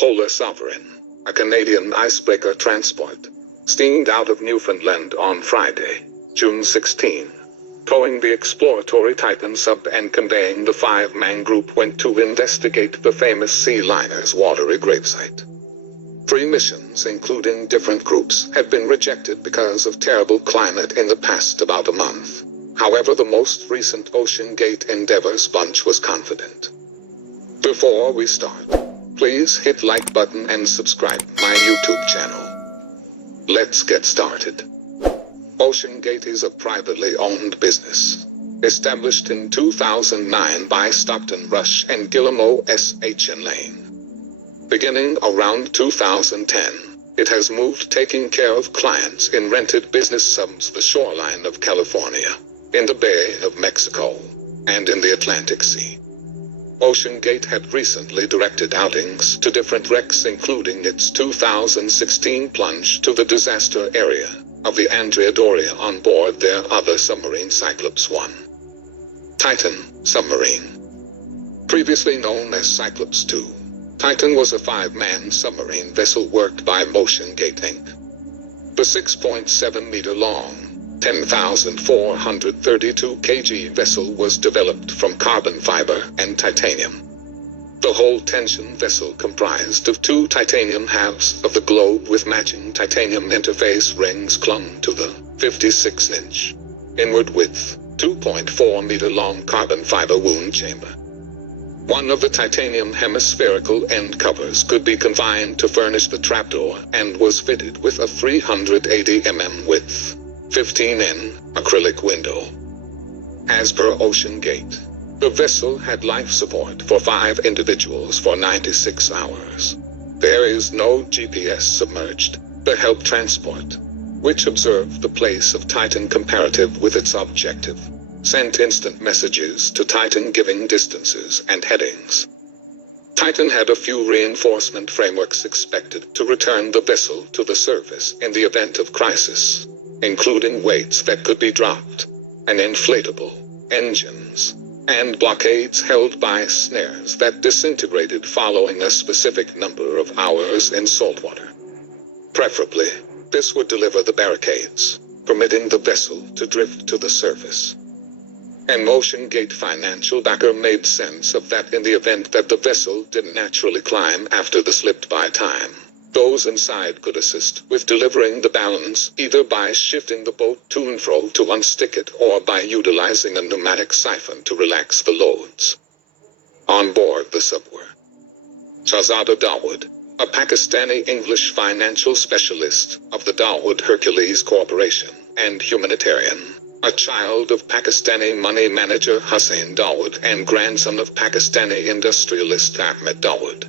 Polar Sovereign, a Canadian icebreaker transport, steamed out of Newfoundland on Friday, June 16. Towing the exploratory Titan sub and conveying the 5-man group went to investigate the famous sea liner's watery gravesite. 3 missions, including different groups, had been rejected because of terrible climate in the past about a month. However, the most recent Ocean Gate endeavor's bunch was confident. Before we start, please hit like button and subscribe my YouTube channel. Let's get started. Ocean Gate is a privately owned business, established in 2009 by Stockton Rush and Guillermo S. H. Lane. Beginning around 2010, it has moved taking care of clients in rented business subs the shoreline of California, in the Bay of Mexico, and in the Atlantic Sea. Ocean Gate had recently directed outings to different wrecks, including its 2016 plunge to the disaster area of the Andrea Doria on board their other submarine, Cyclops 1. Titan Submarine. Previously known as Cyclops 2, Titan was a 5-man submarine vessel worked by Ocean Gate Inc. The 6.7-meter-long, 10,432 kg vessel was developed from carbon fiber and titanium. The whole tension vessel comprised of 2 titanium halves of the globe with matching titanium interface rings clung to the 56-inch, inward width, 2.4-meter-long carbon fiber wound chamber. One of the titanium hemispherical end covers could be confined to furnish the trapdoor and was fitted with a 380 mm width, 15-in acrylic window. As per Ocean Gate, the vessel had life support for 5 individuals for 96 hours. There is no GPS submerged. The help transport, which observed the place of Titan comparative with its objective, sent instant messages to Titan giving distances and headings. Titan had a few reinforcement frameworks expected to return the vessel to the surface in the event of crisis, including weights that could be dropped, an inflatable, engines, and blockades held by snares that disintegrated following a specific number of hours in saltwater. Preferably, this would deliver the barricades, permitting the vessel to drift to the surface. An Ocean Gate financial backer made sense of that in the event that the vessel didn't naturally climb after the slipped by time. Those inside could assist with delivering the balance either by shifting the boat to and fro to unstick it or by utilizing a pneumatic siphon to relax the loads. On board the sub were Shahzada Dawood, a Pakistani English financial specialist of the Dawood Hercules Corporation and humanitarian, a child of Pakistani money manager Hussein Dawood and grandson of Pakistani industrialist Ahmed Dawood.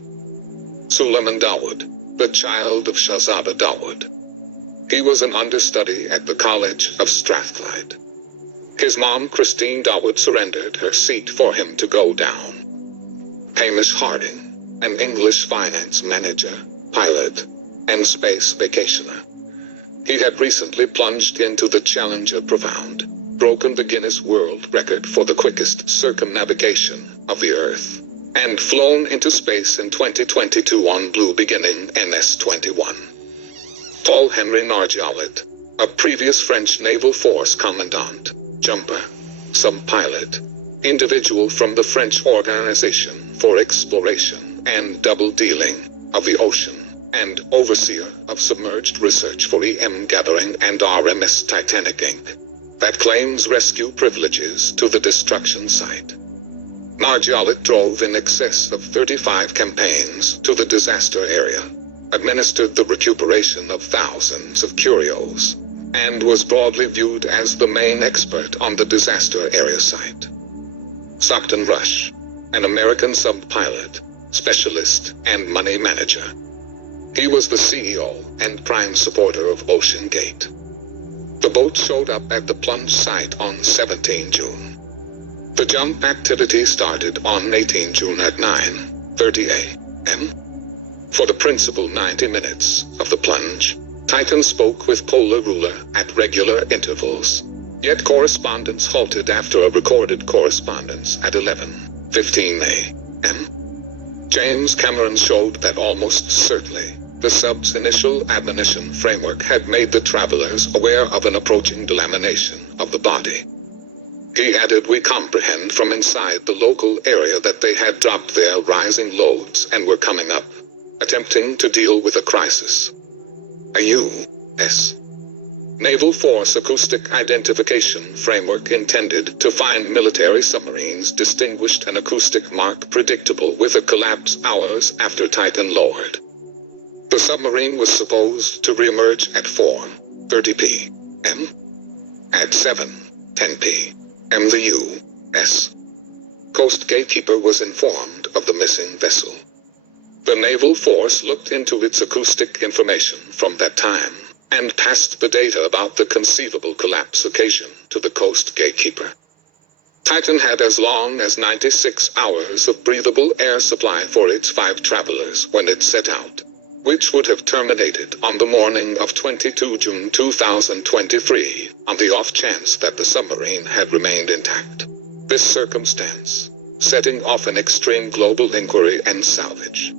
Suleiman Dawood, the child of Shahzada Dawood. He was an understudy at the College of Strathclyde. His mom, Christine Dawood, surrendered her seat for him to go down. Hamish Harding, an English finance manager, pilot, and space vacationer. He had recently plunged into the Challenger Profound, broken the Guinness World Record for the quickest circumnavigation of the Earth, and flown into space in 2022 on Blue Beginning NS-21. Paul Henry Nargeolet, a previous French Naval Force commandant, jumper, sub-pilot, individual from the French Organization for Exploration and Double-Dealing of the Ocean, and overseer of submerged research for EM Gathering and RMS Titanic Inc., that claims rescue privileges to the destruction site. Nargeolet drove in excess of 35 campaigns to the disaster area, administered the recuperation of thousands of curios, and was broadly viewed as the main expert on the disaster area site. Stockton Rush, an American sub-pilot, specialist, and money manager. He was the CEO and prime supporter of Ocean Gate. The boat showed up at the plunge site on 17 June. The jump activity started on 18 June at 9:30 a.m. For the principal 90 minutes of the plunge, Titan spoke with Polar Ruler at regular intervals, yet correspondence halted after a recorded correspondence at 11:15 a.m. James Cameron showed that almost certainly, the sub's initial admonition framework had made the travelers aware of an approaching delamination of the body. He added, "We comprehend from inside the local area that they had dropped their rising loads and were coming up, attempting to deal with a crisis." A U.S. Naval Force Acoustic Identification Framework intended to find military submarines distinguished an acoustic mark predictable with a collapse hours after Titan lowered. The submarine was supposed to reemerge at 4:30 p.m. At 7:10 p.m. the U.S. Coast Gatekeeper was informed of the missing vessel. The naval force looked into its acoustic information from that time and passed the data about the conceivable collapse occasion to the Coast Gatekeeper. Titan had as long as 96 hours of breathable air supply for its 5 travelers when it set out, which would have terminated on the morning of 22 June 2023, on the off chance that the submarine had remained intact. This circumstance, setting off an extreme global inquiry and salvage.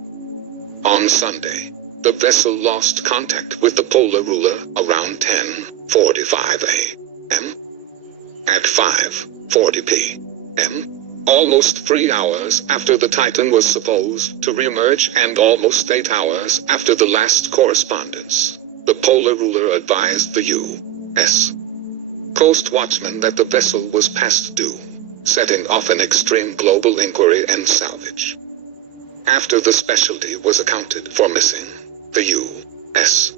On Sunday, the vessel lost contact with the polar ruler around 10:45 a.m. At 5:40 p.m., almost 3 hours after the Titan was supposed to reemerge and almost 8 hours after the last correspondence, the polar ruler advised the U.S. Coast Watchman that the vessel was past due, setting off an extreme global inquiry and salvage. After the specialty was accounted for missing, the U.S.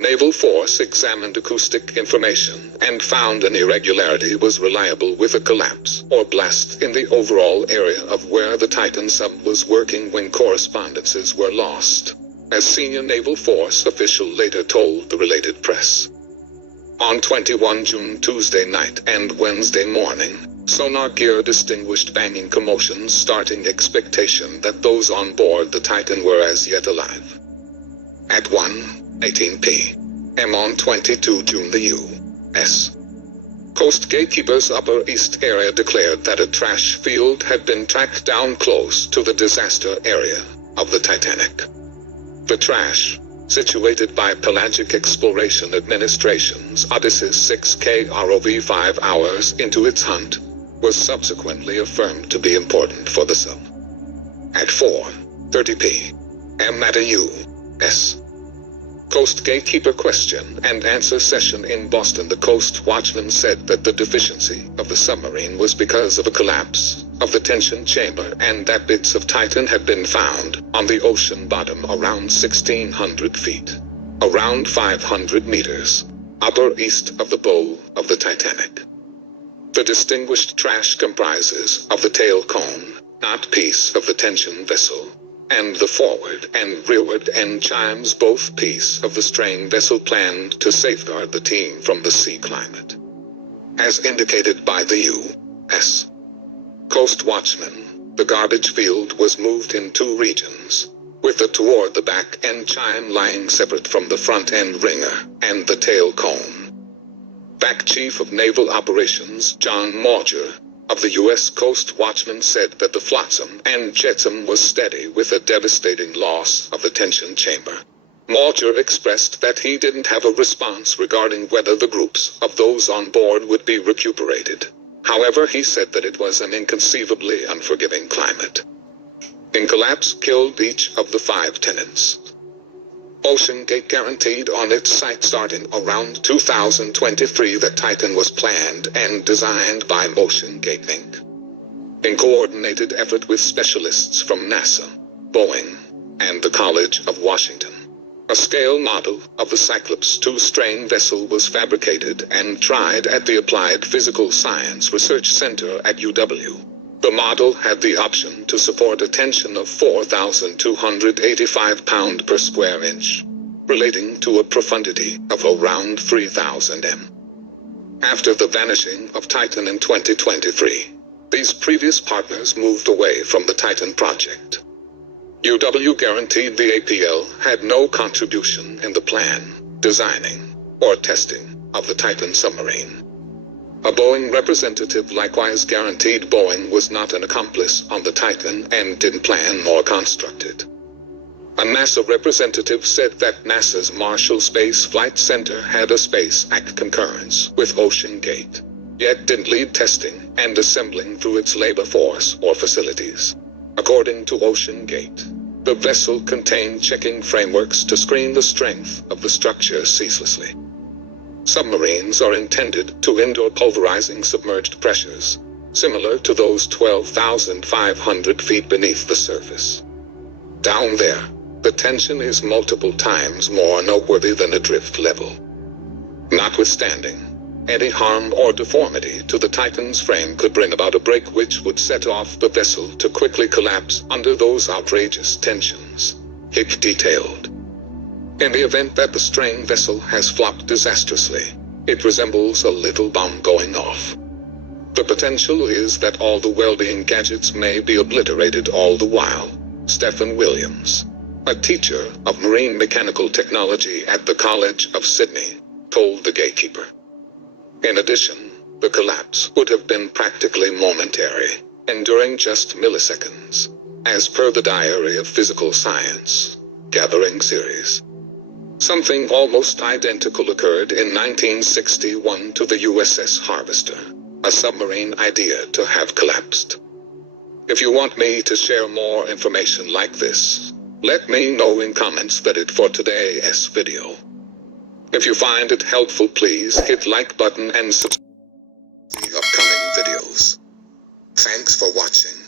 Naval Force examined acoustic information and found an irregularity was reliable with a collapse or blast in the overall area of where the Titan sub was working when correspondences were lost, as senior Naval Force official later told the related press. On 21 June Tuesday night and Wednesday morning, sonar gear distinguished banging commotions, starting expectation that those on board the Titan were as yet alive. At 1:18 p.m. on 22 June, the U.S. Coast Gatekeeper's Upper East area declared that a trash field had been tracked down close to the disaster area of the Titanic. The trash, situated by Pelagic Exploration Administration's Odysseus 6K ROV 5 hours into its hunt, was subsequently affirmed to be important for the sub. At 4:30 p.m. at a U.S. Coast Gatekeeper question and answer session in Boston, the Coast Watchman said that the deficiency of the submarine was because of a collapse of the tension chamber and that bits of Titan had been found on the ocean bottom around 1,600 feet, around 500 meters, upper east of the bow of the Titanic. The distinguished trash comprises of the tail cone, not piece of the tension vessel, and the forward and rearward end chimes, both piece of the strain vessel planned to safeguard the team from the sea climate. As indicated by the U.S. Coast Watchman, the garbage field was moved in 2 regions, with the toward the back end chime lying separate from the front end ringer and the tail cone. Back Chief of Naval Operations John Morger of the U.S. Coast Watchman said that the flotsam and jetsam was steady with a devastating loss of the tension chamber. Morger expressed that he didn't have a response regarding whether the groups of those on board would be recuperated. However, he said that it was an inconceivably unforgiving climate. In collapse killed each of the 5 tenants. Ocean Gate guaranteed on its site starting around 2023 that Titan was planned and designed by Ocean Gate Inc. in coordinated effort with specialists from NASA, Boeing, and the College of Washington. A scale model of the Cyclops 2 strain vessel was fabricated and tried at the Applied Physical Science Research Center at UW. The model had the option to support a tension of 4,285 pounds per square inch, relating to a profundity of around 3,000 m. After the vanishing of Titan in 2023, these previous partners moved away from the Titan project. UW guaranteed the APL had no contribution in the plan, designing, or testing of the Titan submarine. A Boeing representative likewise guaranteed Boeing was not an accomplice on the Titan and didn't plan nor construct it. A NASA representative said that NASA's Marshall Space Flight Center had a Space Act concurrence with Ocean Gate, yet didn't lead testing and assembling through its labor force or facilities. According to Ocean Gate, the vessel contained checking frameworks to screen the strength of the structure ceaselessly. Submarines are intended to endure pulverizing submerged pressures, similar to those 12,500 feet beneath the surface. Down there, the tension is multiple times more noteworthy than a drift level. Notwithstanding, any harm or deformity to the Titan's frame could bring about a break which would set off the vessel to quickly collapse under those outrageous tensions, Hick detailed. In the event that the straying vessel has flopped disastrously, it resembles a little bomb going off. The potential is that all the welding gadgets may be obliterated all the while, Stephen Williams, a teacher of marine mechanical technology at the College of Sydney, told the gatekeeper. In addition, the collapse would have been practically momentary, enduring just milliseconds, as per the Diary of Physical Science, Gathering Series. Something almost identical occurred in 1961 to the USS Harvester, a submarine idea to have collapsed. If you want me to share more information like this, let me know in comments for today's video. If you find it helpful, please hit like button and subscribe to the upcoming videos. Thanks for watching.